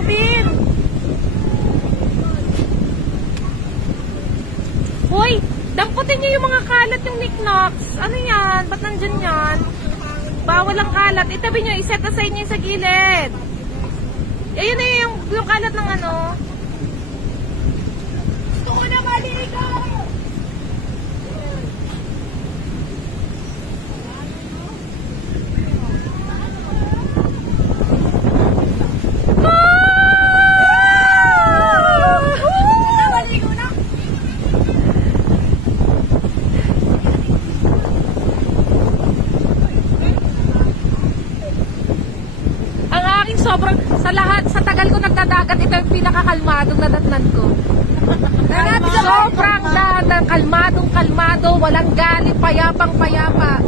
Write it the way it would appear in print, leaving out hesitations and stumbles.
ng bin. Hoy, damputin niyo yung mga kalat, yung knickknacks. Ano yan? Ba't nandyan yan? Bawal ang kalat. Itabi niyo, iset aside niyo sa gilid. Ayun na yung kalat ng ano. Gusto ko na maligo! Sobrang, sa lahat, sa tagal ko nagdadagat, ito yung pinakakalmadong nadatnan ko. Sobrang kalmadong kalmado, walang galit, payapang payapa.